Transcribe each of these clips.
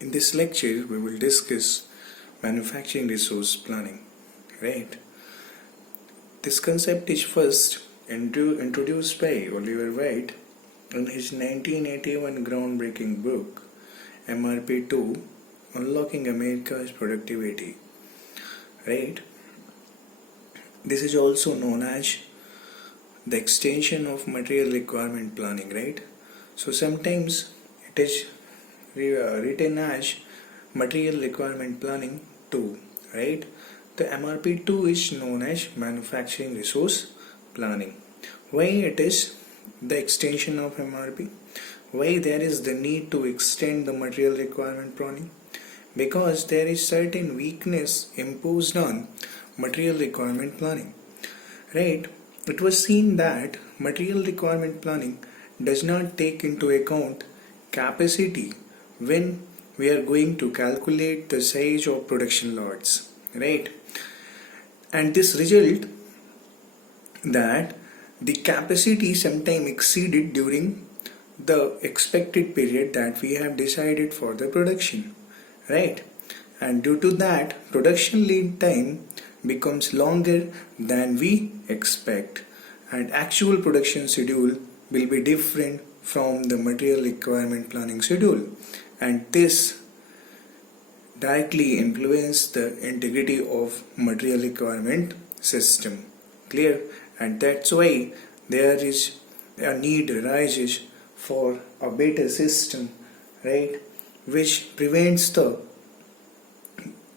In this lecture, we will discuss manufacturing resource planning, right? This concept is first introduced by Oliver White in his 1981 groundbreaking book, MRP-2, Unlocking America's Productivity, right? This is also known as the extension of material requirement planning, right? So sometimes it is written as material requirement planning 2, right? The MRP2 is known as manufacturing resource planning. Why it is the extension of MRP? Why there is the need to extend the material requirement planning? Because there is certain weakness imposed on material requirement planning, right? It was seen that material requirement planning does not take into account capacity when we are going to calculate the size of production lots, right? And this result that the capacity sometime exceeded during the expected period that we have decided for the production, right? And due to that, production lead time becomes longer than we expect, and actual production schedule will be different from the material requirement planning schedule, and this directly influence the integrity of material requirement system. Clear? And that's why there is a need arises for a better system, right, which prevents the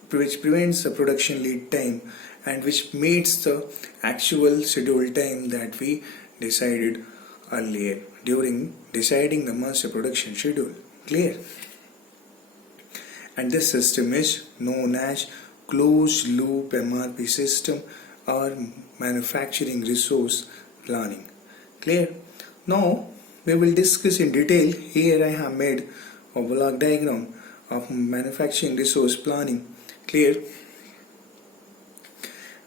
production lead time and which meets the actual schedule time that we decided earlier during deciding the master production schedule. Clear? And this system is known as closed loop MRP system or manufacturing resource planning. Clear? Now we will discuss in detail. Here I have made a block diagram of manufacturing resource planning. Clear?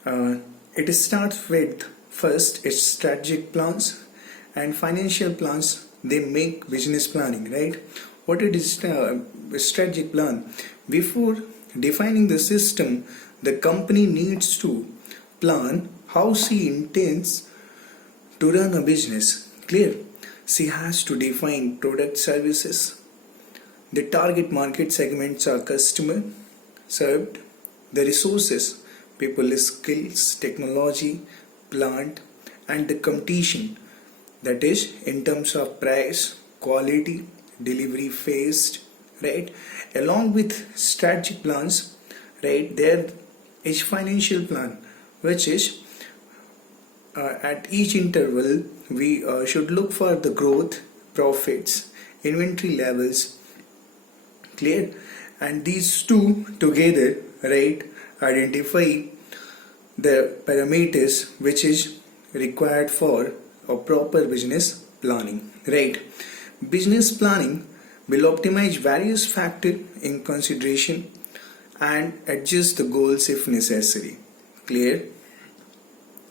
It starts with first its strategic plans and financial plans. They make business planning, right? What it is strategic plan? Before defining the system, the company needs to plan how she intends to run a business. Clear? She has to define product services. The target market segments are customer served, the resources, people, skills, technology, plant, and the competition, that is in terms of price, quality, delivery phased, right? Along with strategic plans, right, there is financial plan, which is at each interval we should look for the growth, profits, inventory levels. Clear? And these two together, right, identify the parameters which is required for a proper business planning, right? Business planning will optimize various factors in consideration and adjust the goals if necessary. Clear?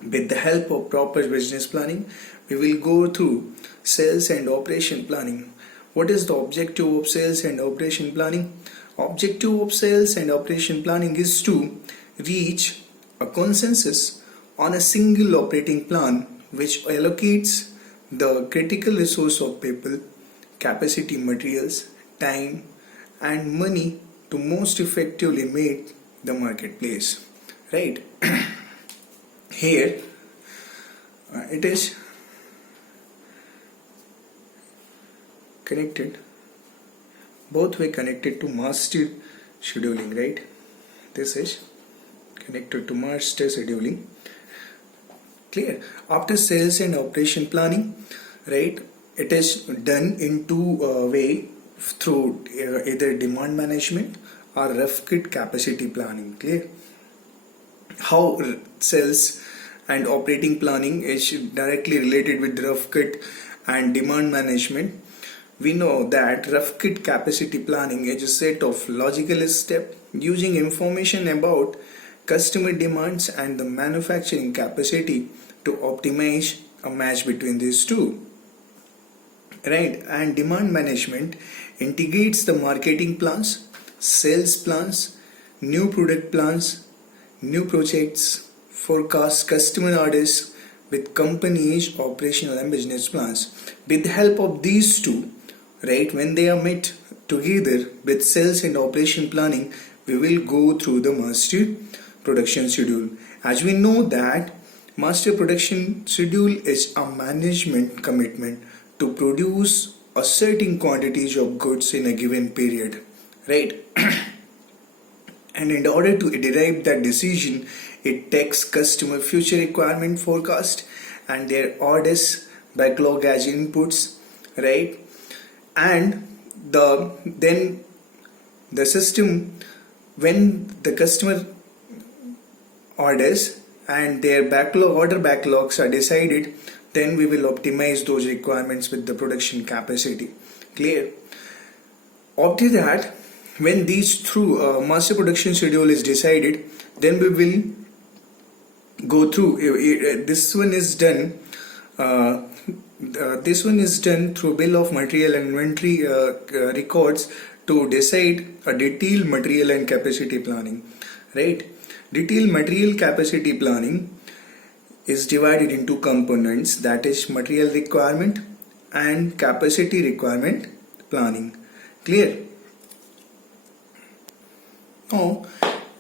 With the help of proper business planning, we will go through sales and operation planning. What is the objective of sales and operation planning? Objective of sales and operation planning is to reach a consensus on a single operating plan which allocates the critical resource of people, capacity, materials, time, and money to most effectively meet the marketplace, right? Here it is connected, both way connected to master scheduling, right? This is connected to master scheduling. Clear? After sales and operation planning, right, it is done in two way, through either demand management or rough kit capacity planning. Clear? How sales and operating planning is directly related with rough kit and demand management. We know that rough kit capacity planning is a set of logical steps using information about customer demands and the manufacturing capacity to optimize a match between these two, right? And demand management integrates the marketing plans, sales plans, new product plans, new projects, forecast customer orders with company's operational and business plans. With the help of these two, right, when they are met together with sales and operation planning, we will go through the master production schedule. As we know that master production schedule is a management commitment to produce a certain quantities of goods in a given period, right? And in order to derive that decision, it takes customer future requirement forecast and their orders backlog as inputs, right? And then the system, when the customer orders and their order backlogs are decided, then we will optimize those requirements with the production capacity. Clear? After that, when these through master production schedule is decided, then we will go through this one is done through bill of material and inventory records to decide a detailed material and capacity planning, right? Detailed material capacity planning is divided into components, that is material requirement and capacity requirement planning. Clear? Now,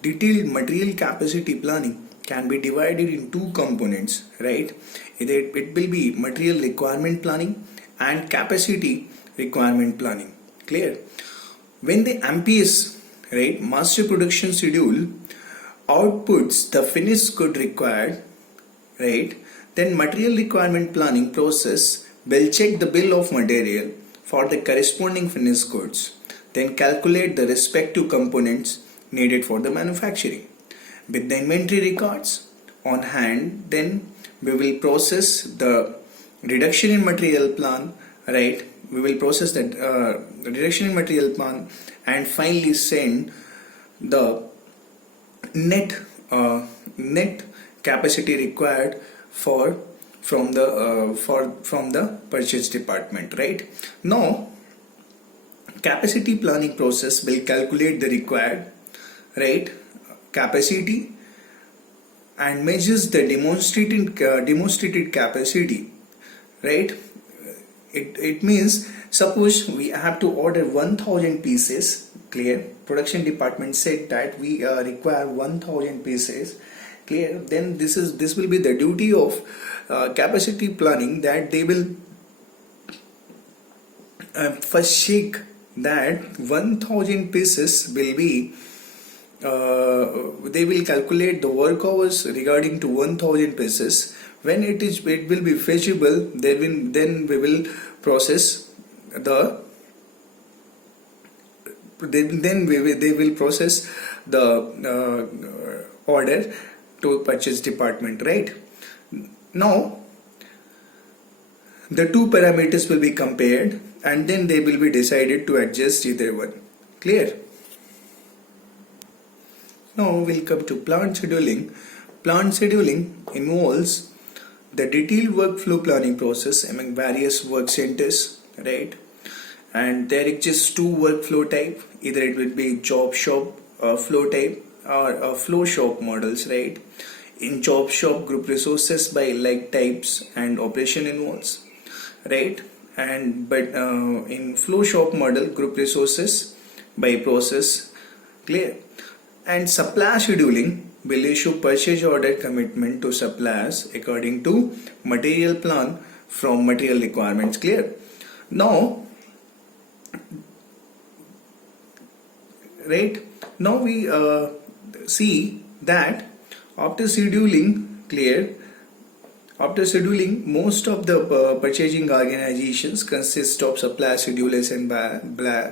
detailed material capacity planning can be divided in two components, right? It will be material requirement planning and capacity requirement planning. Clear? When the MPS, right, master production schedule outputs the finished good required, right, then material requirement planning process will check the bill of material for the corresponding finished goods, then calculate the respective components needed for the manufacturing. With the inventory records on hand, then we will process the reduction in material plan, right? We will process that reduction in material plan and finally send the net capacity required from the purchase department, right? Now, capacity planning process will calculate the required, right, capacity and measures the demonstrated capacity, right? It means, suppose we have to order 1000 pieces. Clear? Production department said that we require 1000 pieces. Clear? Then this will be the duty of capacity planning, that they will first check that 1000 pieces will be they will calculate the work hours regarding to 1000 pieces. When it will be feasible, then we will process the they will process the order to purchase department, right? Now the two parameters will be compared and then they will be decided to adjust either one. Clear? Now we'll come to plant scheduling. Plant scheduling involves the detailed workflow planning process among various work centers, right? And there exists two workflow type. Either it will be job shop flow type or flow shop models, right? In job shop, group resources by like types and operation involves, right? And but in flow shop model, group resources by process. Clear? And supplier scheduling will issue purchase order commitment to suppliers according to material plan from material requirements. Clear? Now, right? Now we see that after scheduling, clear? After scheduling, most of the purchasing organizations consist of supplier schedulers and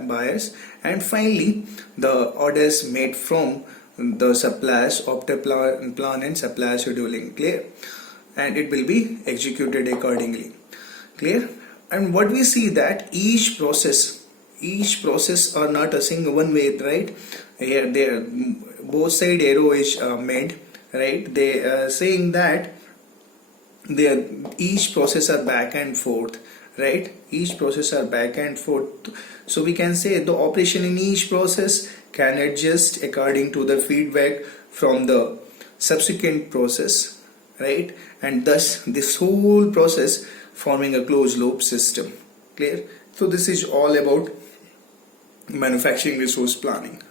buyers, and finally the orders made from the suppliers after plan and supplier scheduling. Clear? And it will be executed accordingly. Clear? And what we see that each process are not a single one way, right? Here there both side arrow is made, right? They are saying that each process are back and forth, right? Each process are back and forth. So we can say the operation in each process can adjust according to the feedback from the subsequent process, right? And thus this whole process forming a closed loop system. Clear? So this is all about manufacturing resource planning.